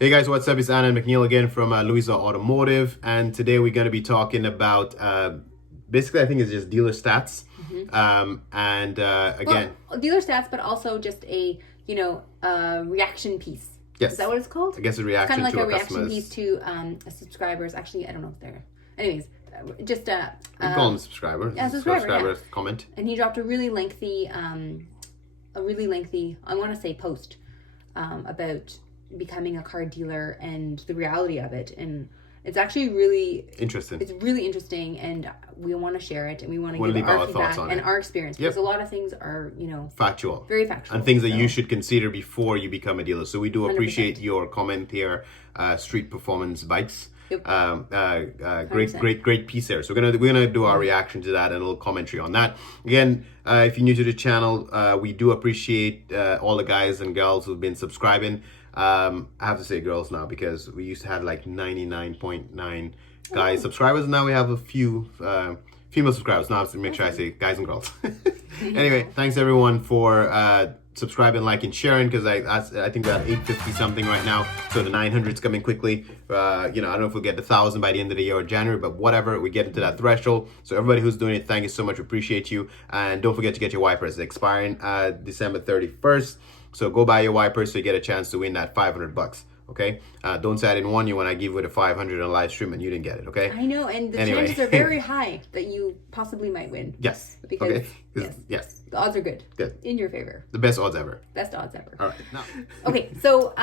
Hey guys, what's up? It's Anna McNeil again from Louisa Automotive, and today we're going to be talking about basically, I think it's just dealer stats. Again, well, dealer stats, but also just a reaction piece. yes, Is that what it's called? I guess a reaction kind of like to a our reaction customers. piece to subscribers. Actually, I don't know if they're. Anyways, just You can call them a subscriber. Yeah, subscriber, comment. And he dropped a really lengthy, I want to say post about becoming a car dealer and the reality of it, and it's actually really interesting. It's really interesting, and we want to share it, and we want to give leave our our feedback thoughts on and it. our experience, because a lot of things are Factual. very factual, and things that you should consider before you become a dealer. So we do 100%. appreciate your comment here. Street Performance Bikes. Yep. Great piece there. So we're gonna do our reaction to that and a little commentary on that. Again, if you're new to the channel, we do appreciate all the guys and girls who've been subscribing. I have to say girls now, because we used to have like 99.9 guys subscribers, and now we have a few female subscribers. Now I have to make sure I say guys and girls. Anyway, thanks everyone for subscribing, liking, sharing, because I think we're at 850 something right now, so the 900's coming quickly. I don't know if we'll get the 1,000 by the end of the year or January, but whatever, we get into that threshold. So everybody who's doing it, thank you so much, appreciate you. And don't forget to get your wipers. It's expiring December 31st, so go buy your wipers so you get a chance to win that $500. Okay, don't say I didn't want you when I give you the 500 on live stream and you didn't get it. Okay, I know, and the chances are very high that you possibly might win. Yes. Because yes, the odds are good. Good. In your favor. The best odds ever. Best odds ever. All right. Now. Okay, so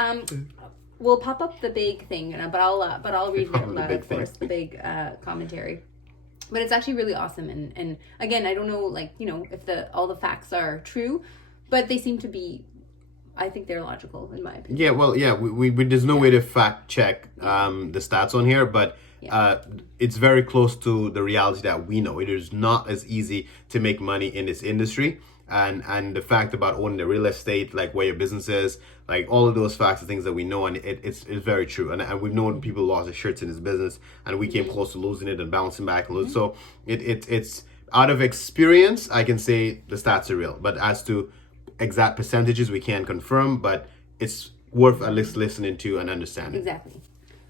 we'll pop up the big thing, but I'll read it out loud, of course, the big commentary. But it's actually really awesome, and again, I don't know, if all the facts are true, but they seem to be. I think they're logical, in my opinion. Yeah, well, yeah, we there's no way to fact check the stats on here, but it's very close to the reality that we know. It is not as easy to make money in this industry, and the fact about owning the real estate, like where your business is, like all of those facts are things that we know, and it's very true. And we've known people lost their shirts in this business, and we came close to losing it and bouncing back. So it's out of experience, I can say the stats are real, but as to exact percentages we can't confirm, but it's worth at least listening to and understanding. Exactly.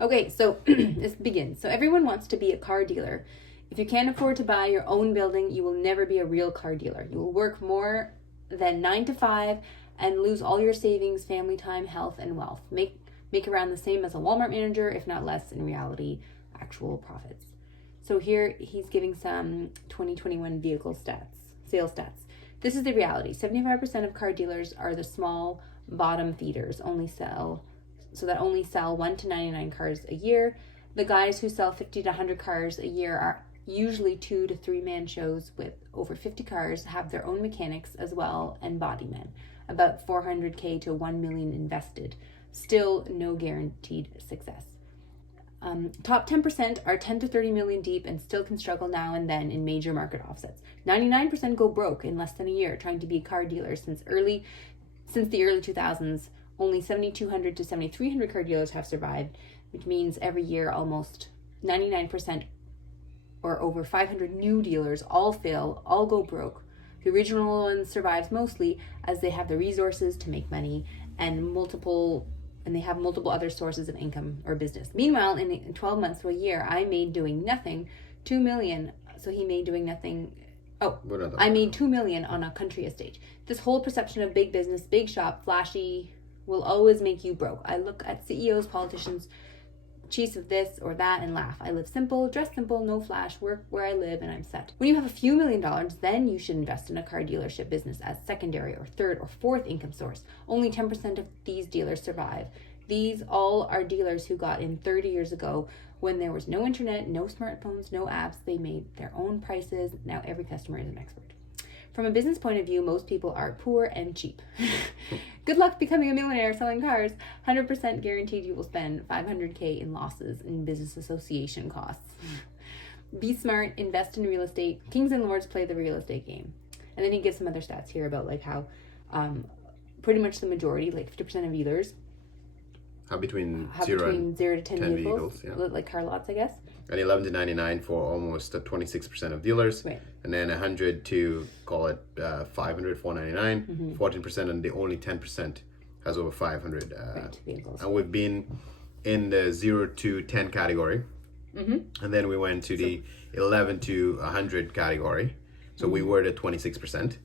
Okay, so let's begin. So everyone wants to be a car dealer. If you can't afford to buy your own building, you will never be a real car dealer. You will work more than 9 to 5 and lose all your savings, family time, health, and wealth. Make around the same as a Walmart manager, if not less in reality, actual profits. So here he's giving some 2021 vehicle stats, sales stats. This is the reality. 75% of car dealers are the small bottom feeders, only sell 1 to 99 cars a year. The guys who sell 50 to 100 cars a year are usually 2 to 3 man shows with over 50 cars, have their own mechanics as well, and body men. About 400K to 1 million invested. Still no guaranteed success. Top 10% are 10 to 30 million deep and still can struggle now and then in major market offsets. 99% go broke in less than a year trying to be a car dealer. Since the early 2000s, only 7,200 to 7,300 car dealers have survived, which means every year almost 99% or over 500 new dealers all fail, all go broke. The original one survives mostly as they have the resources to make money and they have multiple other sources of income or business. Meanwhile, in 12 months to a year, I made doing nothing 2 million. So he made doing nothing. I made 2 million on a country estate. This whole perception of big business, big shop, flashy, will always make you broke. I look at CEOs, politicians, chiefs of this or that and laugh. I live simple, dress simple, no flash, work where I live, and I'm set. When you have a few $1 million, then you should invest in a car dealership business as secondary or third or fourth income source. Only 10% of these dealers survive. These all are dealers who got in 30 years ago when there was no internet, no smartphones, no apps. They made their own prices. Now every customer is an expert. From a business point of view, most people are poor and cheap. Good luck becoming a millionaire selling cars. 100% guaranteed you will spend 500K in losses in business association costs. Be smart, invest in real estate. Kings and lords play the real estate game. And then he gives some other stats here about how pretty much the majority, 50% of dealers, have between 0 to 10 vehicles, like car lots, I guess. And 11 to 99 for almost 26% of dealers. Right. And then 100 to, call it 500, 499, 14%, and the only 10% has over 500 vehicles. And we've been in the 0 to 10 category. And then we went to the 11 to 100 category. So we were at 26%.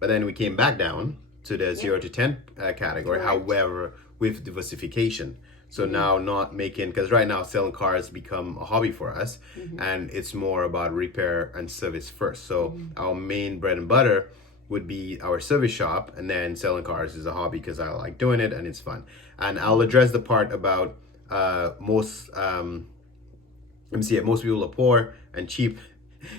But then we came back down to the 0 to 10 category, however, with diversification. So now not making, because right now selling cars become a hobby for us, and it's more about repair and service first. So our main bread and butter would be our service shop, and then selling cars is a hobby because I like doing it and it's fun. And I'll address the part about most people are poor and cheap.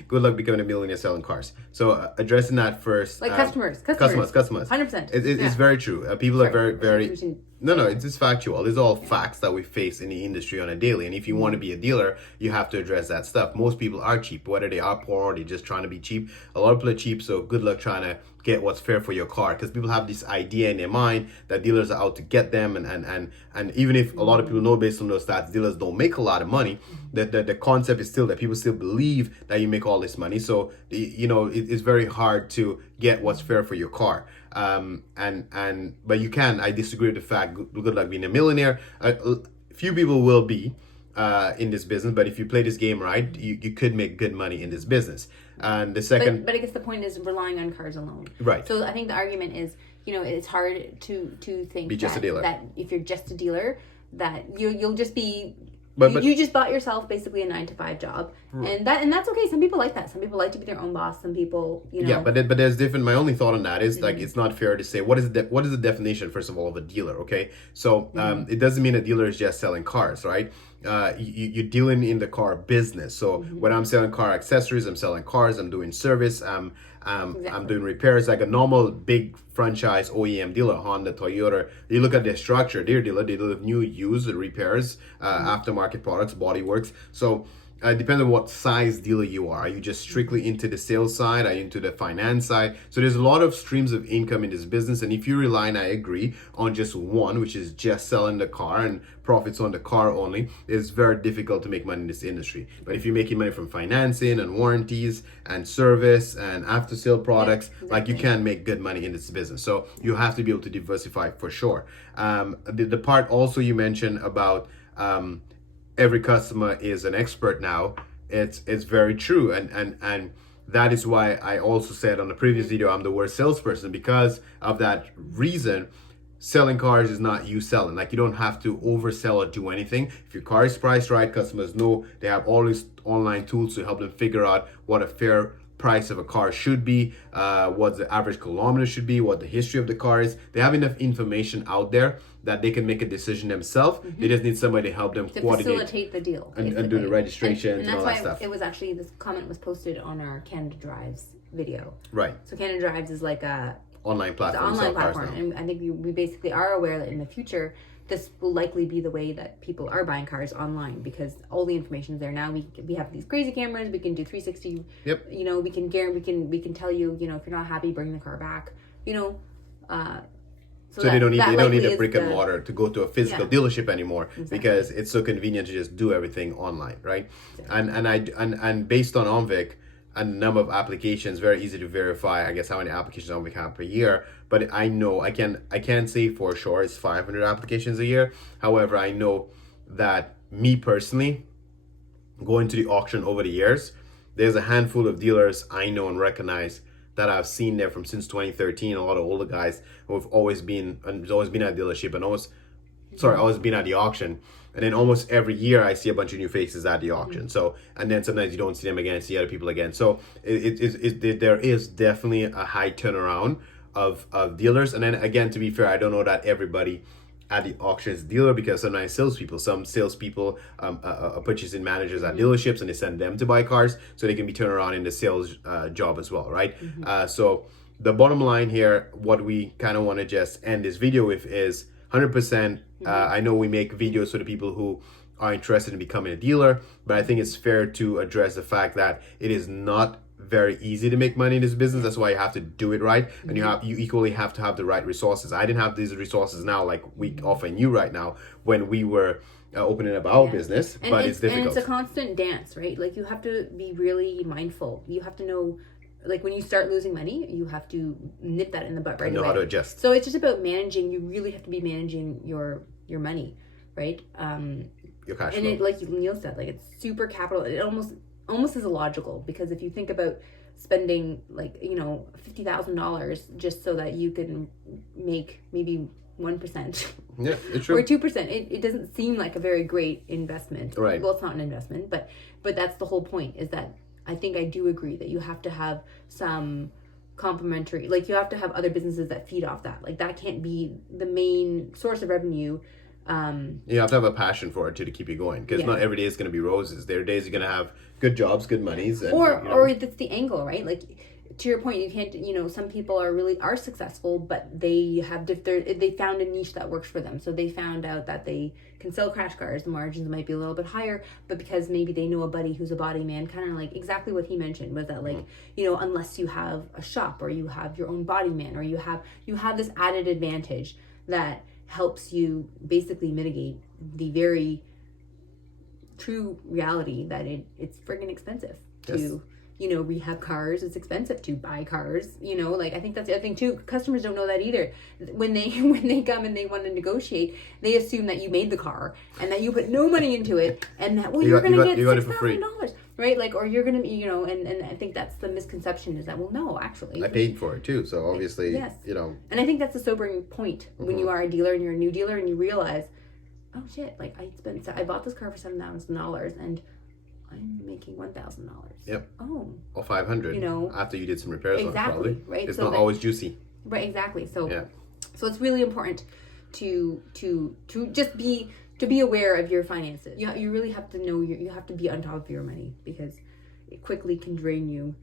Good luck becoming a millionaire selling cars. So addressing that first, like customers, 100%. It's very true. People are very. No, it's just factual. These are all facts that we face in the industry on a daily. And if you want to be a dealer, you have to address that stuff. Most people are cheap, whether they are poor or they're just trying to be cheap. A lot of people are cheap, so good luck trying to get what's fair for your car, because people have this idea in their mind that dealers are out to get them, and even if a lot of people know based on those stats, dealers don't make a lot of money, the concept is still that people still believe that you make all this money. So it's very hard to get what's fair for your car. But you can. I disagree with the fact. Good luck being a millionaire. Few people will be in this business, but if you play this game right, you could make good money in this business. And the second, but I guess the point is relying on cars alone. Right. So I think the argument is, it's hard to think be just a dealer. That if you're just a dealer, that you'll just be. But you just bought yourself basically a 9-to-5 job, and that's okay. Some people like that. Some people like to be their own boss. Some people, Yeah, but there's different. My only thought on that is like it's not fair to say what is the definition first of all of a dealer. Okay, so it doesn't mean a dealer is just selling cars, right? You're dealing in the car business. So when I'm selling car accessories, I'm selling cars. I'm doing service. I'm doing repairs like a normal big franchise OEM dealer, Honda, Toyota. You look at their structure, their dealer, they do new, used repairs, aftermarket products, body works. So it depends on what size dealer you are. Are you just strictly into the sales side? Are you into the finance side? So there's a lot of streams of income in this business. And if you rely, and I agree, on just one, which is just selling the car and profits on the car only, it's very difficult to make money in this industry. But if you're making money from financing and warranties and service and after sale products, like you can make good money in this business. So you have to be able to diversify for sure. The part also you mentioned about every customer is an expert now. It's very true, and that is why I also said on the previous video I'm the worst salesperson, because of that reason. Selling cars is not you selling. Like, you don't have to oversell or do anything. If your car is priced right, customers know. They have all these online tools to help them figure out what a fair price of a car should be, what the average kilometer should be, what the history of the car is. They have enough information out there that they can make a decision themselves. They just need somebody to help them to coordinate, facilitate the deal and do the registration and all that stuff. It was actually, this comment was posted on our Canada Drives video. Right. So Canada Drives is like a online platform. It's an online platform, and I think we basically are aware that in the future this will likely be the way that people are buying cars online, because all the information is there now. We have these crazy cameras. We can do 360. Yep. We can guarantee. We can tell you. If you're not happy, bring the car back. So they don't need a brick and mortar to go to a physical dealership anymore, because it's so convenient to just do everything online, right? Exactly. And based on OnVic, a number of applications, very easy to verify, I guess, how many applications OnVic have per year. But I know I can't say for sure it's 500 applications a year. However, I know that me personally, going to the auction over the years, there's a handful of dealers I know and recognize that I've seen there from since 2013. A lot of older guys who have always been at dealership and always been at the auction. And then almost every year I see a bunch of new faces at the auction. So, and then sometimes you don't see them again, see other people again. So there is definitely a high turnaround of dealers. And then again, to be fair, I don't know that everybody at the auction is dealer, because sometimes some salespeople are purchasing managers at dealerships, and they send them to buy cars so they can be turned around in the sales job as well, right? So the bottom line here, what we kind of want to just end this video with is 100%. I know we make videos for the people who are interested in becoming a dealer, but I think it's fair to address the fact that it is not very easy to make money in this business. That's why you have to do it right, and you equally have to have the right resources. I didn't have these resources now like we offering you right now when we were opening up our business, but it's difficult. And it's a constant dance, right? Like, you have to be really mindful. You have to know, like, when you start losing money, you have to nip that in the butt right away. Know how to adjust. So it's just about managing. You really have to be managing your money. right? Your cash And flow. it, like Neil said, like it's super capital. It almost is illogical, because if you think about spending like, you know, $50,000 just so that you can make maybe 1%. Yeah, it's true. Or 2%. It doesn't seem like a very great investment. Right. Well, it's not an investment, but that's the whole point, is that I think I do agree that you have to have some complementary, like you have to have other businesses that feed off that. Like that can't be the main source of revenue. You have to have a passion for it too, to keep you going, because not every day is going to be roses. There are days you're going to have good jobs, good monies, and, or that's the angle, right? Like, to your point, you can't, you know, some people are successful, but they found a niche that works for them. So they found out that they can sell crash cars. The margins might be a little bit higher, but because maybe they know a buddy who's a body man, kind of like exactly what he mentioned, was that like, you know, unless you have a shop or you have your own body man, or you have this added advantage that helps you basically mitigate the very true reality that it's friggin' expensive to, you know, rehab cars. It's expensive to buy cars, you know, like I think that's the other thing too. Customers don't know that either. When they come and they want to negotiate, they assume that you made the car and that you put no money into it, and that, well, you're going to get $6,000, right? Like, or you're going to, you know, and I think that's the misconception, is that, well, no, actually I paid for it too, so obviously, yes. you know. And I think that's a sobering point when you are a dealer and you're a new dealer and you realize, oh shit, like I bought this car for $7,000 and I'm making $1,000. Yep. Oh. Or $500. You know, after you did some repairs on it, probably. Right. It's so not always juicy. Right. Exactly. So. Yeah. So it's really important to just be aware of your finances. You really have to know you have to be on top of your money, because it quickly can drain you,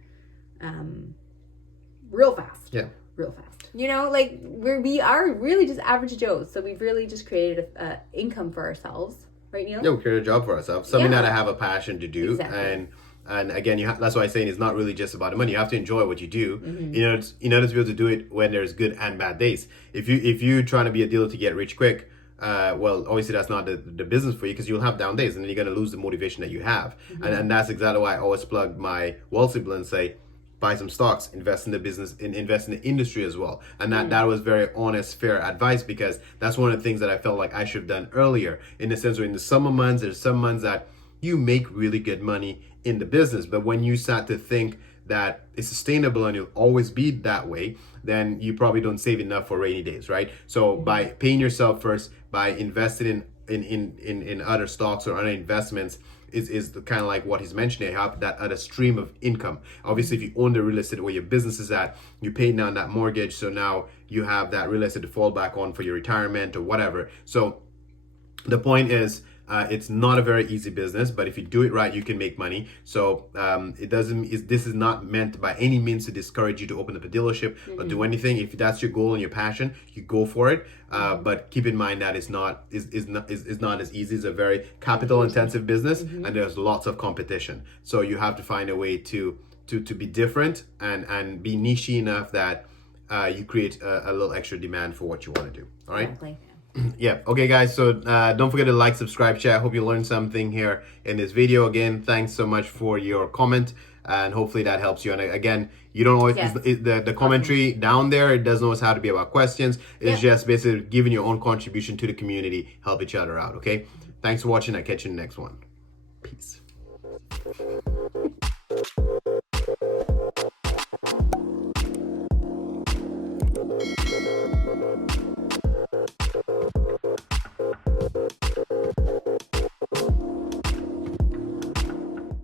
real fast. Yeah. Real fast. You know, like we are really just average Joes. So we've really just created a income for ourselves. Right, Neil? Yeah, we create a job for ourselves, something that I have a passion to do, and again, that's why I'm saying it's not really just about the money. You have to enjoy what you do, in order to be able to do it when there's good and bad days. If you're trying to be a dealer to get rich quick, well, obviously that's not the business for you, because you'll have down days, and then you're going to lose the motivation that you have, and that's exactly why I always plug my Wall Street and say, buy some stocks, invest in the business, invest in the industry as well. And that was very honest, fair advice, because that's one of the things that I felt like I should have done earlier, in the sense where in the summer months, there's some months that you make really good money in the business. But when you start to think that it's sustainable and you'll always be that way, then you probably don't save enough for rainy days, right? So by paying yourself first, by investing in other stocks or other investments, is kind of like what he's mentioning. You have that other stream of income. Obviously, if you own the real estate where your business is at, you're paying down that mortgage, so now you have that real estate to fall back on for your retirement or whatever. So the point is, it's not a very easy business, but if you do it right, you can make money. So this is not meant by any means to discourage you to open up a dealership or do anything. If that's your goal and your passion, you go for it. But keep in mind that it's not as easy. It's a very capital intensive business, and there's lots of competition. So you have to find a way to be different and be niche enough that you create a little extra demand for what you want to do. All right. Exactly. Yeah. Okay, guys. So don't forget to like, subscribe, share. I hope you learned something here in this video. Again, thanks so much for your comment, and hopefully that helps you. And again, you don't always the commentary down there. It doesn't always have to be about questions. It's just basically giving your own contribution to the community. Help each other out. Okay. Thanks for watching. I'll catch you in the next one. Peace.